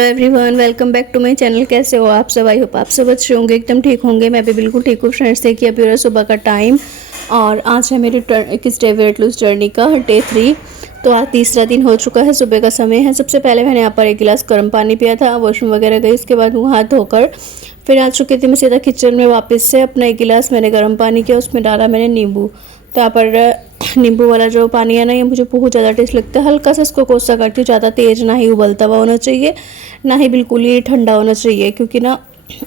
Hello everyone, welcome back to my channel. कैसे हो आप सब? आई होप आप सब अच्छे होंगे, एकदम ठीक होंगे। मैं भी बिल्कुल ठीक हूँ फ्रेंड्स। देखिए अभी हो रहा है सुबह का टाइम और आज है मेरी किस डे वेट लूज जर्नी का डे 3। तो आज तीसरा दिन हो चुका है, सुबह का समय है। सबसे पहले मैंने यहाँ पर एक गिलास गर्म पानी पिया था, वॉशरूम वगैरह गई, उसके बाद मुँह हाथ धोकर फिर आ चुकी थी मैं सीधा किचन में वापस से। अपना एक गिलास मैंने गर्म पानी किया, उसमें डाला मैंने नींबू। तो यहाँ पर नींबू वाला जो पानी है ना, ये मुझे बहुत ज़्यादा टेस्ट लगता है। हल्का सा इसको कोसा करती हूँ, ज़्यादा तेज़ ना ही उबलता हुआ होना चाहिए, ना ही बिल्कुल ही ठंडा होना चाहिए, क्योंकि ना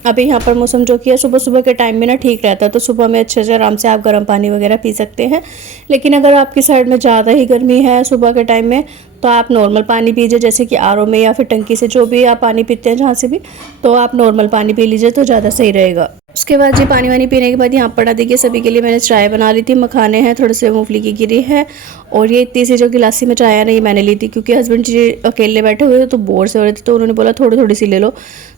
अभी यहाँ पर मौसम जो कि है सुबह सुबह के टाइम में ना ठीक रहता है। तो सुबह में अच्छे से आराम से आप गर्म पानी वगैरह पी सकते हैं। लेकिन अगर आपकी साइड में ज़्यादा ही गर्मी है सुबह के टाइम में, तो आप नॉर्मल पानी पीजिए, जैसे कि आरओ में या फिर टंकी से, जो भी आप पानी पीते हैं जहाँ से भी, तो आप नॉर्मल पानी पी लीजिए तो ज़्यादा सही रहेगा। उसके बाद जी पानी वानी पीने के बाद यहाँ पर देखिए सभी के लिए मैंने चाय बना ली थी। मखाने हैं, थोड़े से मूंगफली की गिरी है, और ये इतनी सी जो गिलासी में चाय है ना, ये मैंने ली थी क्योंकि हस्बैंड जी अकेले बैठे हुए थे तो बोर से हो रहे थे, तो उन्होंने बोला थोड़ी थोड़ी सी ले लो,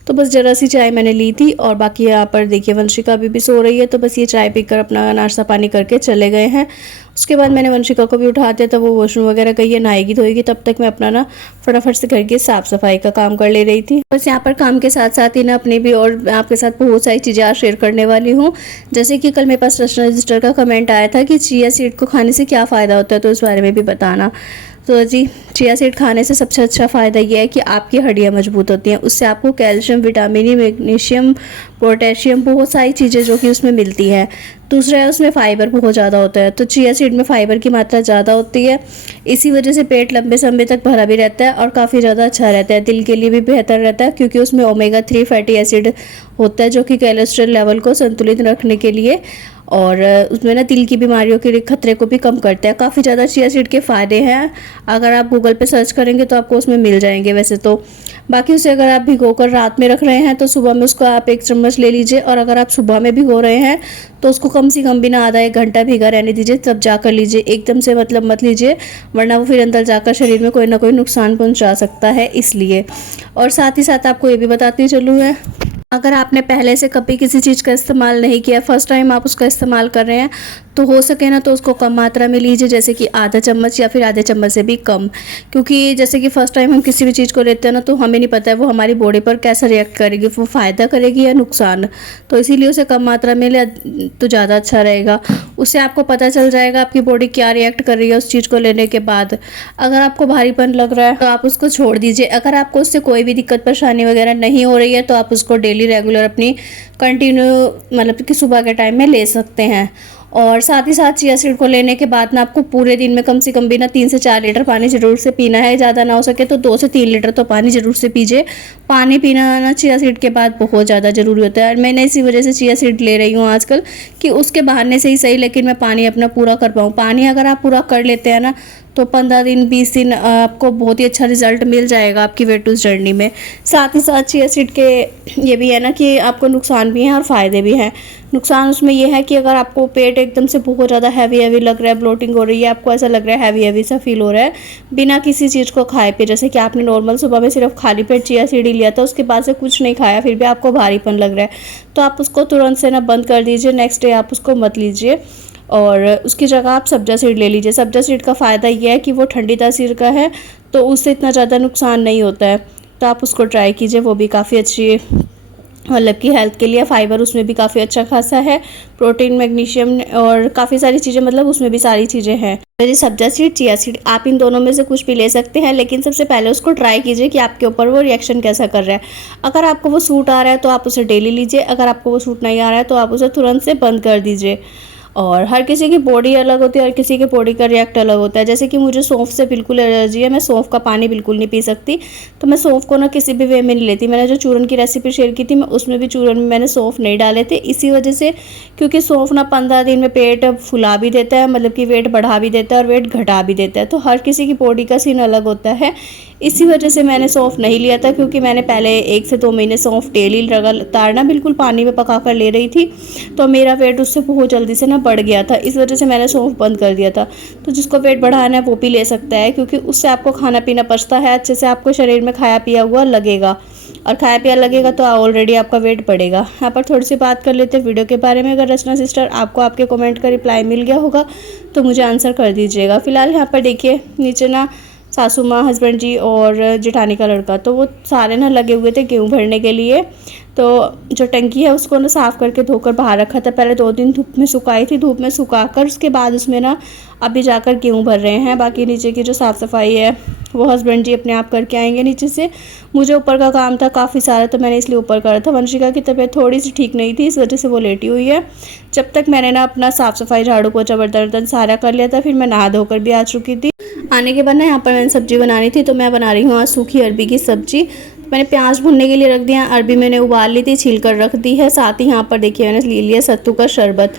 तो बस ज़रा सी चाय मैंने ली थी। और बाकी यहाँ पर देखिए वंशिका अभी भी सो रही है, तो बस ये चाय पीकर अपना नाश्ता पानी करके चले गए हैं। उसके बाद मैंने वंशिका को भी उठा दिया था, वो वॉशरूम वगैरह गई है, नहाएगी धोएगी, तब तक मैं अपना ना फटाफट से घर की साफ़ सफाई का काम कर ले रही थी। बस यहाँ पर काम के साथ साथ ही ना अपनी भी और आपके साथ बहुत सारी चीज़ें आज शेयर करने वाली हूँ। जैसे कि कल मेरे पास रचना सिस्टर का कमेंट आया था कि चिया सीड को खाने से क्या फ़ायदा होता है, तो इस बारे में भी बताना। तो जी चिया सीड खाने से सबसे अच्छा फ़ायदा ये है कि आपकी हड्डियाँ मजबूत होती हैं। उससे आपको calcium, vitamin E, magnesium, potassium, बहुत सारी चीज़ें जो कि उसमें मिलती हैं। दूसरा है उसमें फ़ाइबर बहुत ज़्यादा होता है, तो चिया सीड में फ़ाइबर की मात्रा ज़्यादा होती है। इसी वजह से पेट लंबे समय तक भरा भी रहता है और काफ़ी ज़्यादा अच्छा रहता है। दिल के लिए भी बेहतर रहता है, क्योंकि उसमें ओमेगा 3 फैटी एसिड होता है, जो कि कोलेस्ट्रॉल लेवल को संतुलित रखने के लिए और उसमें ना दिल की बीमारियों के खतरे को भी कम करता है। काफ़ी ज़्यादा चिया सीड के फ़ायदे हैं, अगर आप गूगल पे सर्च करेंगे तो आपको उसमें मिल जाएंगे वैसे तो। बाकी उसे अगर आप भिगोकर रात में रख रहे हैं तो सुबह में उसको आप 1 चम्मच ले लीजिए, और अगर आप सुबह में भिगो रहे हैं तो उसको कम से कम भी ना आधा 1 घंटा भिगा रहने दीजिए, तब जाकर लीजिए। एकदम से मतलब मत लीजिए, वरना वो फिर अंदर जाकर शरीर में कोई ना कोई नुकसान पहुंचा सकता है, इसलिए। और साथ ही साथ आपको ये भी बताती चलूँ है, अगर आपने पहले से कभी किसी चीज़ का इस्तेमाल नहीं किया, फर्स्ट टाइम आप उसका इस्तेमाल कर रहे हैं, तो हो सके ना तो उसको कम मात्रा में लीजिए, जैसे कि आधा चम्मच या फिर आधे चम्मच से भी कम। क्योंकि जैसे कि फ़र्स्ट टाइम हम किसी भी चीज़ को लेते हैं ना, तो हमें नहीं पता है वो हमारी बॉडी पर कैसा रिएक्ट करेगी, वो फ़ायदा करेगी या नुकसान। तो इसीलिए उसे कम मात्रा में ले तो ज़्यादा अच्छा रहेगा। उससे आपको पता चल जाएगा आपकी बॉडी क्या रिएक्ट कर रही है उस चीज़ को लेने के बाद। अगर आपको भारीपन लग रहा है तो आप उसको छोड़ दीजिए। अगर आपको उससे कोई भी दिक्कत परेशानी वगैरह नहीं हो रही है तो आप उसको डेली रेगुलर अपनी कंटिन्यू मतलब कि सुबह के टाइम में ले सकते हैं। और साथ ही साथ चिया सीड को लेने के बाद ना आपको पूरे दिन में कम से कम भी ना 3 से 4 लीटर पानी ज़रूर से पीना है। ज़्यादा ना हो सके तो 2 से 3 लीटर तो पानी ज़रूर से पीजिए। पानी पीना ना चिया सीड के बाद बहुत ज़्यादा ज़रूरी होता है, और मैंने इसी वजह से चिया सीड ले रही हूँ आजकल, कि उसके बहाने से ही सही लेकिन मैं पानी अपना पूरा कर पाऊँ। पानी अगर आप पूरा कर लेते हैं ना, तो 15 दिन 20 दिन आपको बहुत ही अच्छा रिजल्ट मिल जाएगा आपकी वेट लूज जर्नी में। साथ ही साथ चिया सीड के ये भी है ना कि आपको नुकसान भी हैं और फ़ायदे भी हैं। नुकसान उसमें यह है कि अगर आपको पेट एकदम से बहुत ज़्यादा हैवी हैवी लग रहा है, ब्लोटिंग हो रही है, आपको ऐसा लग रहा है हैवी हैवी सा फील हो रहा है बिना किसी चीज़ को खाए पे, जैसे कि आपने नॉर्मल सुबह में सिर्फ खाली पेट चिया सीड ही लिया था, उसके बाद से कुछ नहीं खाया, फिर भी आपको भारीपन लग रहा है, तो आप उसको तुरंत से ना बंद कर दीजिए। नेक्स्ट डे आप उसको मत लीजिए और उसकी जगह आप सब्जा सीड ले लीजिए। सब्जा सीड का फ़ायदा ये है कि वो ठंडी तासीर का है, तो उससे इतना ज़्यादा नुकसान नहीं होता है, तो आप उसको ट्राई कीजिए। वो भी काफ़ी अच्छी मतलब कि हेल्थ के लिए, फाइबर उसमें भी काफ़ी अच्छा खासा है, प्रोटीन, मैग्नीशियम और काफ़ी सारी चीज़ें, मतलब उसमें भी सारी चीज़ें हैं। जैसे सब्जा सीड, चिया सीड, आप इन दोनों में से कुछ भी ले सकते हैं, लेकिन सबसे पहले उसको ट्राई कीजिए कि आपके ऊपर वो रिएक्शन कैसा कर रहा है। अगर आपको वो सूट आ रहा है तो आप उसे डेली लीजिए, अगर आपको वो सूट नहीं आ रहा है तो आप उसे तुरंत से बंद कर दीजिए। और हर किसी की बॉडी अलग होती है, हर किसी के बॉडी का रिएक्ट अलग होता है। जैसे कि मुझे सौंफ से बिल्कुल एलर्जी है, मैं सौंफ का पानी बिल्कुल नहीं पी सकती, तो मैं सौंफ को ना किसी भी वे में नहीं लेती। मैंने जो चूरन की रेसिपी शेयर की थी, मैं उसमें भी चूरन में मैंने सौंफ नहीं डाले थे, इसी वजह से, क्योंकि सौंफ ना 15 दिन में पेट फुला भी देता है, मतलब कि वेट बढ़ा भी देता है और वेट घटा भी देता है, तो हर किसी की बॉडी का सीन अलग होता है। इसी वजह से मैंने सौंफ नहीं लिया था, क्योंकि मैंने पहले 1 से 2 महीने सौंफ डेली लगातार ना बिल्कुल पानी में पका कर ले रही थी, तो मेरा वेट उससे बहुत जल्दी से ना बढ़ गया था, इस वजह से मैंने सौंफ बंद कर दिया था। तो जिसको वेट बढ़ाना है वो भी ले सकता है, क्योंकि उससे आपको खाना पीना पचता है अच्छे से, आपको शरीर में खाया पिया हुआ लगेगा, और खाया पिया लगेगा तो ऑलरेडी आपका वेट बढ़ेगा। यहाँ पर थोड़ी सी बात कर लेते हैं वीडियो के बारे में। अगर रचना सिस्टर आपको आपके कमेंट का रिप्लाई मिल गया होगा तो मुझे आंसर कर दीजिएगा। फिलहाल यहाँ पर देखिए नीचे ना सासू माँ, हस्बैंड जी और जेठानी का लड़का, तो वो सारे ना लगे हुए थे गेहूँ भरने के लिए। तो जो टंकी है उसको ना साफ़ करके धोकर बाहर रखा था, पहले 2 दिन धूप में सुखाई थी, धूप में सुखाकर उसके बाद उसमें ना अभी जाकर गेहूँ भर रहे हैं। बाकी नीचे की जो साफ़ सफाई है वो हस्बैंड जी अपने आप करके आएंगे नीचे से। मुझे ऊपर का काम था काफ़ी सारा, तो मैंने इसलिए ऊपर करा था। वंशिका की तबीयत थोड़ी सी ठीक नहीं थी, इस वजह से वो लेटी हुई है। जब तक मैंने ना अपना साफ़ सफाई, झाड़ू पोछा, बर्तन वर्तन सारा कर लिया था, फिर मैं नहा धोकर भी आ चुकी थी। आने के बाद ना यहाँ पर मैंने सब्ज़ी बनानी थी, तो मैं बना रही हूँ आज सूखी अरबी की सब्ज़ी। मैंने प्याज भुनने के लिए रख दिया, अरबी मैंने उबाल ली थी, छील कर रख दी है। साथ ही यहाँ पर देखिए मैंने ले लिया सत्तू का शरबत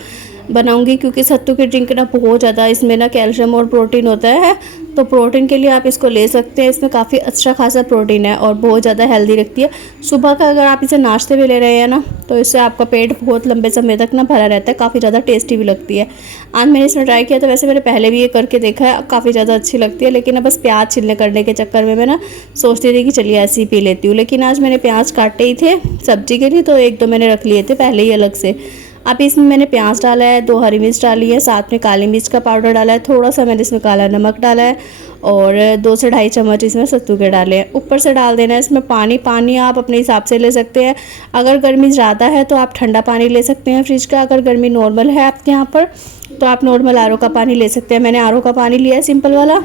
बनाऊंगी, क्योंकि सत्तू की ड्रिंक ना बहुत ज़्यादा इसमें ना कैल्शियम और प्रोटीन होता है, तो प्रोटीन के लिए आप इसको ले सकते हैं। इसमें काफ़ी अच्छा खासा प्रोटीन है और बहुत ज़्यादा हेल्दी रखती है। सुबह का अगर आप इसे नाश्ते में ले रहे हैं ना, तो इससे आपका पेट बहुत लंबे समय तक ना भरा रहता है, काफ़ी ज़्यादा टेस्टी भी लगती है। आज मैंने इसमें ट्राई किया था, वैसे मैंने पहले भी ये करके देखा है, काफ़ी ज़्यादा अच्छी लगती है। लेकिन अब बस प्याज छिलने करने के चक्कर में मैं ना सोचती थी कि चलिए ऐसे ही पी लेती हूँ। लेकिन आज मैंने प्याज काटे ही थे सब्जी के लिए, तो 1-2 मैंने रख लिए थे पहले ही अलग से। अब इसमें मैंने प्याज डाला है, 2 हरी मिर्च डाली है, साथ में काली मिर्च का पाउडर डाला है, थोड़ा सा मैंने इसमें काला नमक डाला है और 2 से ढाई चम्मच इसमें सत्तू के डाले हैं। ऊपर से डाल देना है इसमें पानी। पानी आप अपने हिसाब से ले सकते हैं। अगर गर्मी ज़्यादा है तो आप ठंडा पानी ले सकते हैं फ्रिज का। अगर गर्मी नॉर्मल है आपके यहाँ पर तो आप नॉर्मल आरओ का पानी ले सकते हैं। मैंने आरओ का पानी लिया है, सिंपल वाला।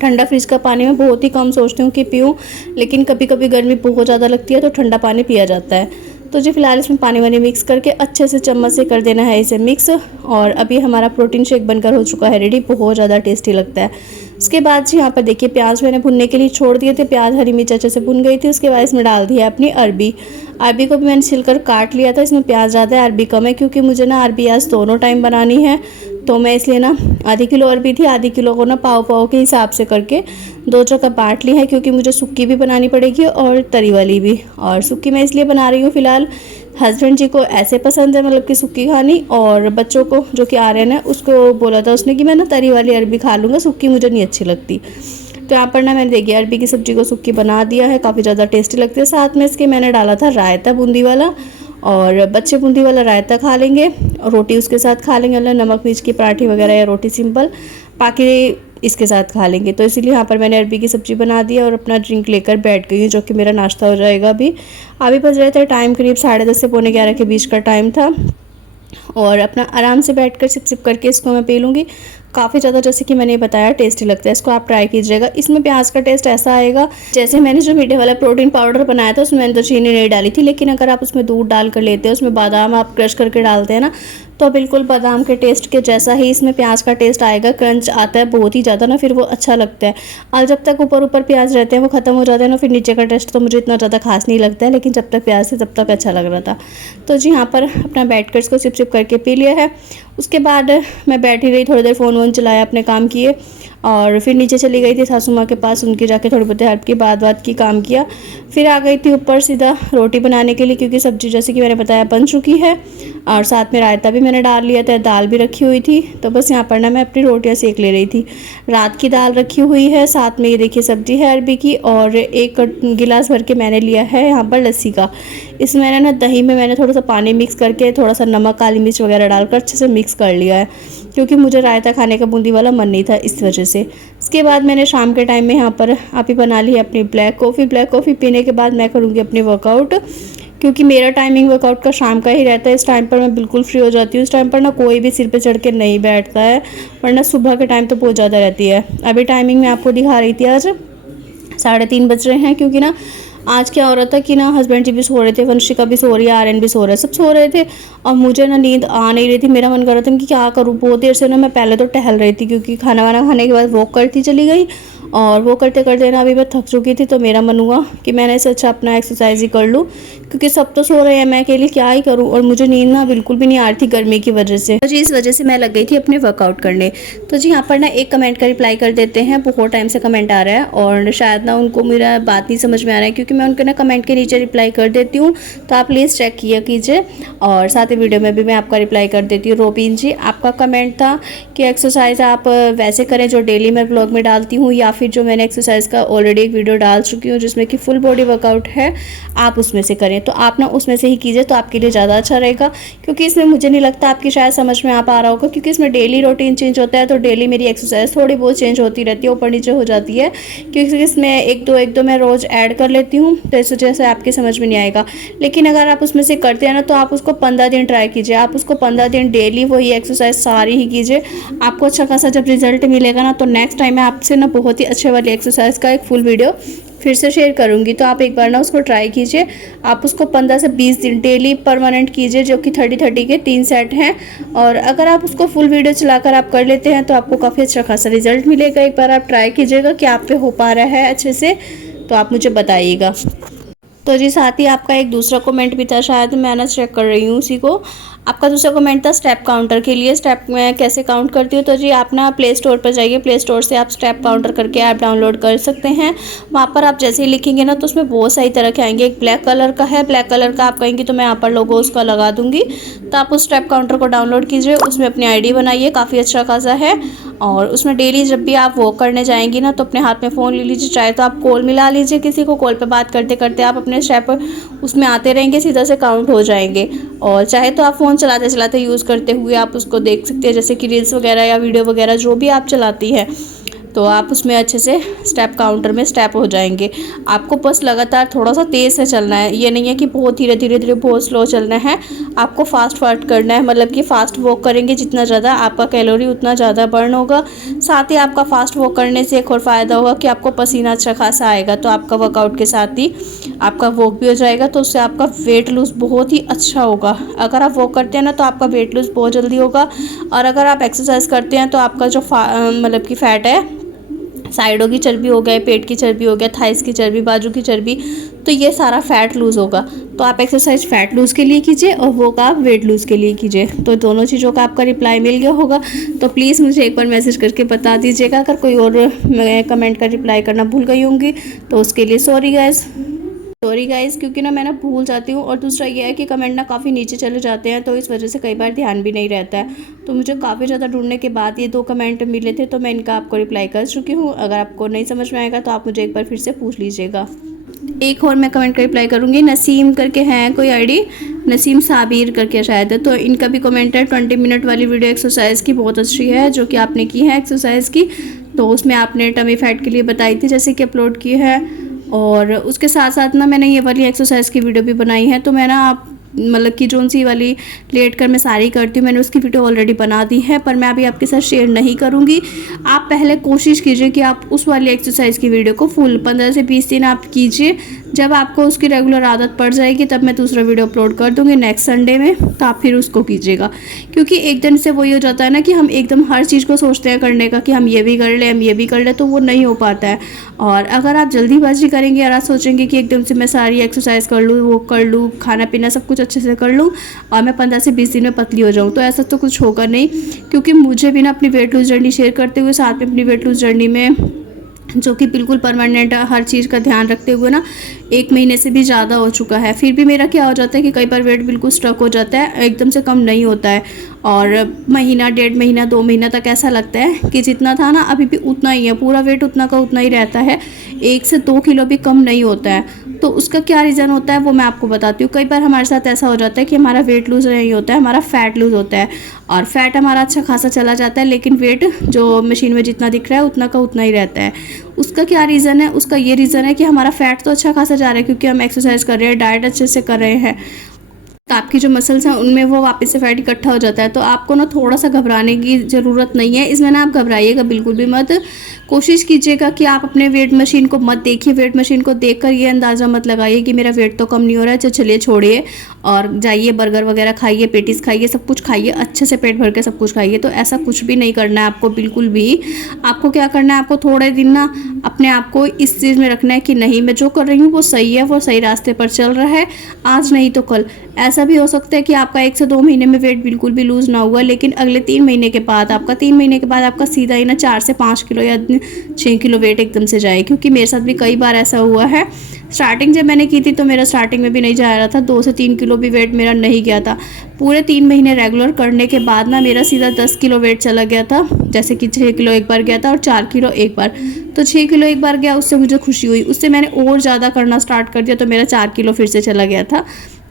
ठंडा फ्रिज का पानी मैं बहुत ही कम सोचती हूँ कि पीऊँ, लेकिन कभी कभी गर्मी बहुत ज़्यादा लगती है तो ठंडा पानी पिया जाता है। तो जी फिलहाल इसमें पानी वानी मिक्स करके अच्छे से चम्मच से कर देना है इसे मिक्स। और अभी हमारा प्रोटीन शेक बनकर हो चुका है रेडी, बहुत ज़्यादा टेस्टी लगता है। उसके बाद जी यहाँ पर देखिए प्याज मैंने भुनने के लिए छोड़ दिए थे, प्याज हरी मिर्च अच्छे से भुन गई थी। उसके बाद इसमें डाल दिया अपनी अरबी। अरबी को भी मैंने छिलकर काट लिया था, इसमें प्याज ज़्यादा है अरबी कम है, क्योंकि मुझे ना अरबी आज दोनों टाइम बनानी है। तो मैं इसलिए ना आधी किलो अरबी थी, आधी किलो को ना पाव पाव के हिसाब से करके 2 जगह बांट ली है, क्योंकि मुझे सूखी भी बनानी पड़ेगी और तरी वाली भी। और सूखी मैं इसलिए बना रही हूँ फिलहाल, हस्बैंड जी को ऐसे पसंद है, मतलब कि सूखी खानी, और बच्चों को जो कि आर्यन है उसको बोला था उसने कि मैं ना तरी वाली अरबी खा लूँगा, सूखी मुझे नहीं अच्छी लगती। तो यहाँ पर ना मैंने देखिए अरबी की सब्ज़ी को सूखी बना दिया है, काफ़ी ज़्यादा टेस्टी लगती है। साथ में इसके मैंने डाला था रायता बूंदी वाला, और बच्चे बूंदी वाला रायता खा लेंगे और रोटी उसके साथ खा लेंगे, मतलब नमक मिर्च की पराठी वगैरह या रोटी सिंपल, बाकी इसके साथ खा लेंगे। तो इसीलिए यहाँ पर मैंने अरबी की सब्ज़ी बना दी और अपना ड्रिंक लेकर बैठ गई हूँ, जो कि मेरा नाश्ता हो जाएगा। अभी बज रहे थे टाइम करीब 10:30 से 11:45 के बीच का टाइम था, और अपना आराम से बैठकर सिप सिप करके इसको मैं पी लूँगी। काफ़ी ज़्यादा, जैसे कि मैंने बताया, टेस्टी लगता है। इसको आप ट्राई कीजिएगा। इसमें प्याज का टेस्ट ऐसा आएगा जैसे मैंने जो मीठे वाला प्रोटीन पाउडर बनाया था उसमें मैंने तो चीनी नहीं डाली थी, लेकिन अगर आप उसमें दूध डाल कर लेते हैं, उसमें बादाम आप क्रश करके डालते हैं ना, तो बिल्कुल बादाम के टेस्ट के जैसा ही इसमें प्याज का टेस्ट आएगा। क्रंच आता है बहुत ही ज़्यादा ना, फिर वो अच्छा लगता है। और जब तक ऊपर ऊपर प्याज रहते हैं वो ख़त्म हो जाते हैं ना, फिर नीचे का टेस्ट तो मुझे इतना ज़्यादा खास नहीं लगता है, लेकिन जब तक प्याज थी तब तक अच्छा लग रहा था। तो जी यहाँ पर अपना बैठ कर इसको सिप सिप करके पी लिया है। उसके बाद मैं बैठी रही, थोड़ी देर फ़ोन वोन चलाया, अपने काम किए, और फिर नीचे चली गई थी सासू माँ के पास, उनकी जाके थोड़ी बहुत हेल्प की, बात की, काम किया। फिर आ गई थी ऊपर सीधा रोटी बनाने के लिए, क्योंकि सब्ज़ी जैसे कि मैंने बताया बन चुकी है, और साथ में रायता भी मैंने डाल लिया था, दाल भी रखी हुई थी। तो बस यहाँ पर ना मैं अपनी रोटियाँ सेक ले रही थी। रात की दाल रखी हुई है, साथ में ये देखिए सब्ज़ी है अरबी की, और 1 गिलास भर के मैंने लिया है यहाँ पर लस्सी का। इसमें मैंने ना दही में मैंने थोड़ा सा पानी मिक्स करके, थोड़ा सा नमक, काली मिर्च वगैरह डालकर अच्छे से मिक्स कर लिया है, क्योंकि मुझे रायता खाने का बूंदी वाला मन नहीं था, इस वजह से। इसके बाद मैंने शाम के टाइम में यहाँ पर आप ही बना ली है अपनी ब्लैक कॉफ़ी। ब्लैक कॉफ़ी पीने के बाद मैं करूँगी अपनी वर्कआउट, क्योंकि मेरा टाइमिंग वर्कआउट का शाम का ही रहता है। इस टाइम पर मैं बिल्कुल फ्री हो जाती हूँ। इस टाइम पर ना कोई भी सिर पे चढ़ के नहीं बैठता है, वरना सुबह के टाइम तो बहुत ज़्यादा रहती है। अभी टाइमिंग मैं आपको दिखा रही थी, आज 3:30 बज रहे हैं, क्योंकि ना आज क्या हो रहा था कि ना हस्बैंड जी भी सो रहे थे, वंशिका भी सो रही है, आर्यन भी सो रहा है, सब सो रहे थे, और मुझे ना नींद आ नहीं रही थी। मेरा मन कर रहा था कि क्या करूँ। बहुत देर से ना मैं पहले तो टहल रही थी, क्योंकि खाना वाना खाने के बाद वॉक करती चली गई, और वो करते करते ना अभी मैं थक चुकी थी। तो मेरा मन हुआ कि मैंने इससे अच्छा अपना एक्सरसाइज ही कर लूँ, क्योंकि सब तो सो रहे हैं, मैं अकेली क्या ही करूँ, और मुझे नींद ना बिल्कुल भी नहीं आ रही थी गर्मी की वजह से। तो जी इस वजह से मैं लग गई थी अपने वर्कआउट करने। तो जी यहाँ पर ना एक कमेंट का रिप्लाई कर देते हैं, बहुत टाइम से कमेंट आ रहा है, और शायद ना उनको मेरा बात नहीं समझ में आ रहा है, क्योंकि मैं उनके ना कमेंट के नीचे रिप्लाई कर देती हूँ, तो आप प्लीज़ चेक किया कीजिए, और साथ ही वीडियो में भी मैं आपका रिप्लाई कर देती हूँ। रोबिन जी, आपका कमेंट था कि एक्सरसाइज आप वैसे करें जो डेली मैं ब्लॉग में डालती हूँ, या फिर फिर जो मैंने एक्सरसाइज का ऑलरेडी एक वीडियो डाल चुकी हूँ जिसमें कि फुल बॉडी वर्कआउट है, आप उसमें से करें। तो आप ना उसमें से ही कीजिए तो आपके लिए ज़्यादा अच्छा रहेगा, क्योंकि इसमें मुझे नहीं लगता आपकी शायद समझ में आ पा रहा होगा, क्योंकि इसमें डेली रूटीन चेंज होता है। तो डेली मेरी एक्सरसाइज थोड़ी बहुत चेंज होती रहती है, ऊपर नीचे हो जाती है, क्योंकि इसमें एक दो मैं रोज़ ऐड कर लेती हूँ, तो इस वजह से आपके समझ में नहीं आएगा। लेकिन अगर आप उसमें से करते हैं ना, तो आप उसको 15 दिन ट्राई कीजिए। आप उसको 15 दिन डेली वही एक्सरसाइज सारी ही कीजिए, आपको अच्छा खासा जब रिजल्ट मिलेगा ना, तो नेक्स्ट टाइम मैं आपसे ना बहुत ही अच्छे वाली एक्सरसाइज का एक फुल वीडियो फिर से शेयर करूंगी। तो आप एक बार ना उसको ट्राई कीजिए। आप उसको 15 से 20 दिन डेली परमानेंट कीजिए, जो कि 30-30 के 3 सेट हैं। और अगर आप उसको फुल वीडियो चलाकर आप कर लेते हैं तो आपको काफ़ी अच्छा खासा रिजल्ट मिलेगा। एक बार आप ट्राई कीजिएगा कि आप पे हो पा रहा है अच्छे से, तो आप मुझे बताइएगा। तो जी साथ ही आपका एक दूसरा कमेंट भी था, शायद मैं ना चेक कर रही हूँ उसी को। आपका दूसरा कमेंट था स्टेप काउंटर के लिए, स्टेप मैं कैसे काउंट करती हूँ। तो जी आप ना प्ले स्टोर पर जाइए, प्ले स्टोर से आप स्टेप काउंटर करके ऐप डाउनलोड कर सकते हैं। वहाँ पर आप जैसे ही लिखेंगे ना, तो उसमें बहुत सारी तरह के आएंगे। एक ब्लैक कलर का है, ब्लैक कलर का आप कहेंगे तो मैं यहाँ पर लोगो उसका लगा दूँगी। तो आप उस स्टेप काउंटर को डाउनलोड कीजिए, उसमें अपनी ID बनाइए, काफ़ी अच्छा खासा है। और उसमें डेली जब भी आप वॉक करने जाएंगी ना, तो अपने हाथ में फ़ोन ले लीजिए, चाहे तो आप कॉल मिला लीजिए किसी को, कॉल पे बात करते करते आप अपने स्टेप उसमें आते रहेंगे, सीधा से काउंट हो जाएंगे। और चाहे तो आप फ़ोन चलाते चलाते यूज़ करते हुए आप उसको देख सकते हैं, जैसे कि रील्स वगैरह या वीडियो वगैरह जो भी आप चलाती हैं, तो आप उसमें अच्छे से स्टेप काउंटर में स्टेप हो जाएंगे। आपको बस लगातार थोड़ा सा तेज़ से चलना है, ये नहीं है कि बहुत धीरे धीरे बहुत स्लो चलना है। आपको फास्ट करना है, मतलब कि फ़ास्ट वॉक करेंगे जितना ज़्यादा आपका कैलोरी उतना ज़्यादा बर्न होगा। साथ ही आपका फास्ट वॉक करने से एक और फ़ायदा होगा कि आपको पसीना अच्छा खासा आएगा, तो आपका वर्कआउट के साथ ही आपका वॉक भी हो जाएगा, तो उससे आपका वेट लूज़ बहुत ही अच्छा होगा। अगर आप वॉक करते हैं ना, तो आपका वेट लूज़ बहुत जल्दी होगा। और अगर आप एक्सरसाइज करते हैं तो आपका जो मतलब कि फ़ैट है, साइडों की चर्बी हो गया, पेट की चर्बी हो गया, थाइस की चर्बी, बाजू की चर्बी, तो ये सारा फैट लूज़ होगा। तो आप एक्सरसाइज फैट लूज़ के लिए कीजिए और वो का आप वेट लूज़ के लिए कीजिए। तो दोनों चीज़ों का आपका रिप्लाई मिल गया होगा। तो प्लीज़ मुझे एक बार मैसेज करके बता दीजिएगा, अगर कोई और मैं कमेंट का रिप्लाई करना भूल गई होंगी तो उसके लिए सॉरी गाइस, क्योंकि ना मैं ना भूल जाती हूँ। और दूसरा ये है कि कमेंट ना काफ़ी नीचे चले जाते हैं, तो इस वजह से कई बार ध्यान भी नहीं रहता है। तो मुझे काफ़ी ज़्यादा ढूंढने के बाद ये 2 कमेंट मिले थे, तो मैं इनका आपको रिप्लाई कर चुकी हूँ। अगर आपको नहीं समझ में आएगा तो आप मुझे एक बार फिर से पूछ लीजिएगा। एक और मैं कमेंट का रिप्लाई करूँगी, नसीम करके हैं कोई ID, नसीम साबिर करके शायद है। तो इनका भी कमेंट है 20 मिनट वाली वीडियो एक्सरसाइज की बहुत अच्छी है, जो कि आपने की है एक्सरसाइज की। तो उसमें आपने टमी फैट के लिए बताई थी, जैसे कि अपलोड की है। और उसके साथ साथ ना मैंने ये वाली एक्सरसाइज की वीडियो भी बनाई है। तो मैं ना आप मतलब कि जोन सी वाली लेट कर मैं सारी करती हूँ, मैंने उसकी वीडियो ऑलरेडी बना दी है, पर मैं अभी आपके साथ शेयर नहीं करूँगी। आप पहले कोशिश कीजिए कि आप उस वाली एक्सरसाइज की वीडियो को फुल 15 से 20 दिन आप कीजिए। जब आपको उसकी रेगुलर आदत पड़ जाएगी, तब मैं दूसरा वीडियो अपलोड कर दूँगी नेक्स्ट संडे में, तो आप फिर उसको कीजिएगा। क्योंकि एक दिन से वही हो जाता है ना कि हम एकदम हर चीज़ को सोचते हैं करने का, कि हम ये भी कर लें, हम ये भी कर लें, तो वो नहीं हो पाता है। और अगर आप जल्दीबाजी करेंगे और आप सोचेंगे कि एकदम से मैं सारी एक्सरसाइज कर लूँ, वो कर लूँ, खाना पीना सब कुछ अच्छे से कर लूँ और मैं 15 से 20 दिन में पतली हो जाऊँ, तो ऐसा तो कुछ होगा नहीं। क्योंकि मुझे भी ना अपनी वेट लूज़ जर्नी शेयर करते हुए, साथ में अपनी वेट लूज़ जर्नी में जो कि बिल्कुल परमानेंट हर चीज़ का ध्यान रखते हुए ना 1 महीने से भी ज़्यादा हो चुका है। फिर भी मेरा क्या हो जाता है कि कई बार वेट बिल्कुल स्टक हो जाता है, एकदम से कम नहीं होता है। और महीना, 1.5 महीना, 2 महीना तक ऐसा लगता है कि जितना था ना अभी भी उतना ही है, पूरा वेट उतना का उतना ही रहता है, 1 से 2 किलो भी कम नहीं होता है। तो उसका क्या रीज़न होता है वो मैं आपको बताती हूँ। कई बार हमारे साथ ऐसा हो जाता है कि हमारा वेट लूज़ नहीं होता है, हमारा फ़ैट लूज़ होता है। और फैट हमारा अच्छा खासा चला जाता है, लेकिन वेट जो मशीन में जितना दिख रहा है उतना का उतना ही रहता है। उसका क्या रीज़न है? उसका ये रीज़न है कि हमारा फैट तो अच्छा खासा जा रहा है, क्योंकि हम एक्सरसाइज कर रहे हैं, डाइट अच्छे से कर रहे हैं, तो आपकी जो मसल्स हैं उनमें वो वापस से फैट इकट्ठा हो जाता है। तो आपको ना थोड़ा सा घबराने की ज़रूरत नहीं है, इसमें ना आप घबराइएगा बिल्कुल भी मत। कोशिश कीजिएगा कि आप अपने वेट मशीन को मत देखिए, वेट मशीन को देखकर ये अंदाज़ा मत लगाइए कि मेरा वेट तो कम नहीं हो रहा है, तो चलिए छोड़िए और जाइए बर्गर वगैरह खाइए, पेटीज खाइए, सब कुछ खाइए, अच्छे से पेट भर के सब कुछ खाइए। तो ऐसा कुछ भी नहीं करना है आपको, बिल्कुल भी। आपको क्या करना है, आपको थोड़े दिन ना अपने आप को इस चीज़ में रखना है कि नहीं, मैं जो कर रही हूँ वो सही है, वो सही रास्ते पर चल रहा है, आज नहीं तो कल। ऐसा भी हो सकता है कि आपका 1 से 2 महीने में वेट बिल्कुल भी लूज़ ना हुआ, लेकिन अगले 3 महीने के बाद आपका सीधा ही ना 4 से 5 किलो या 6 किलो वेट एकदम से जाए। क्योंकि मेरे साथ भी कई बार ऐसा हुआ है, स्टार्टिंग जब मैंने की थी तो मेरा स्टार्टिंग में भी नहीं जा रहा था, 2 से 3 किलो भी वेट मेरा नहीं गया था। पूरे 3 महीने रेगुलर करने के बाद ना मेरा सीधा 10 किलो वेट चला गया था। जैसे कि 6 किलो एक बार गया था और 4 किलो एक बार, तो 6 किलो एक बार गया, उससे मुझे खुशी हुई। उससे मैंने और ज़्यादा करना स्टार्ट कर दिया तो मेरा 4 किलो फिर से चला गया था।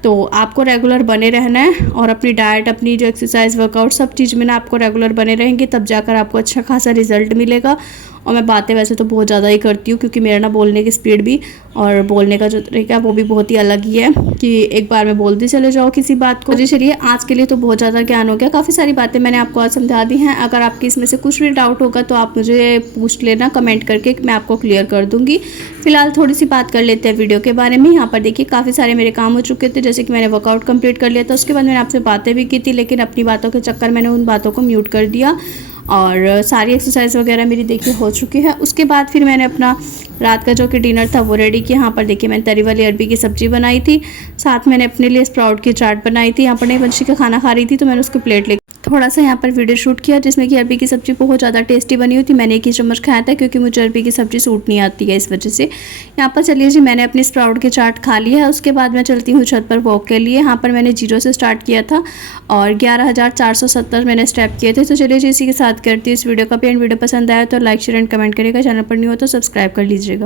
तो आपको रेगुलर बने रहना है और अपनी डाइट, अपनी जो एक्सरसाइज, वर्कआउट, सब चीज़ में ना आपको रेगुलर बने रहेंगे, तब जाकर आपको अच्छा खासा रिजल्ट मिलेगा। और मैं बातें वैसे तो बहुत ज़्यादा ही करती हूँ क्योंकि मेरा ना बोलने की स्पीड भी और बोलने का जो तरीका है वो भी बहुत ही अलग ही है कि एक बार में बोलते चले जाओ किसी बात को। जी चलिए, आज के लिए तो बहुत ज़्यादा ज्ञान हो गया, काफ़ी सारी बातें मैंने आपको आज समझा दी हैं। अगर आपकी इसमें से कुछ भी डाउट होगा तो आप मुझे पूछ लेना कमेंट करके, मैं आपको क्लियर कर दूँगी। फिलहाल थोड़ी सी बात कर लेते हैं वीडियो के बारे में। यहाँ पर देखिए काफ़ी सारे मेरे काम हो चुके थे, जैसे कि मैंने वर्कआउट कंप्लीट कर लिया था, उसके बाद मैंने आपसे बातें भी की थी, लेकिन अपनी बातों के चक्कर मैंने उन बातों को म्यूट कर दिया और सारी एक्सरसाइज वगैरह मेरी देखिए हो चुकी है। उसके बाद फिर मैंने अपना रात का जो कि डिनर था वो रेडी किया। यहाँ पर देखिए मैंने तरी वाली अरबी की सब्ज़ी बनाई थी, साथ मैंने अपने लिए स्प्राउट की चाट बनाई थी। यहाँ पर नहीं बंशी का खाना खा रही थी तो मैंने उसको प्लेट ले थोड़ा सा यहाँ पर वीडियो शूट किया, जिसमें कि अरबी की सब्ज़ी बहुत ज़्यादा टेस्टी बनी हुई थी। मैंने 1 ही चम्मच खाया था क्योंकि मुझे अरबी की सब्ज़ी सूट नहीं आती है, इस वजह से। यहाँ पर चलिए जी, मैंने अपनी स्प्राउट की चाट खा ली है। उसके बाद मैं चलती हूँ छत पर वॉक के लिए। यहाँ पर मैंने 0 से स्टार्ट किया था और 11,470 मैंने स्टेप किए थे। तो चलिए जी, इसी के साथ करती हूँ इस वीडियो का भी एंड। वीडियो पसंद आया तो लाइक, शेयर एंड कमेंट करिएगा। चैनल पर नहीं हो तो सब्सक्राइब कर लीजिएगा।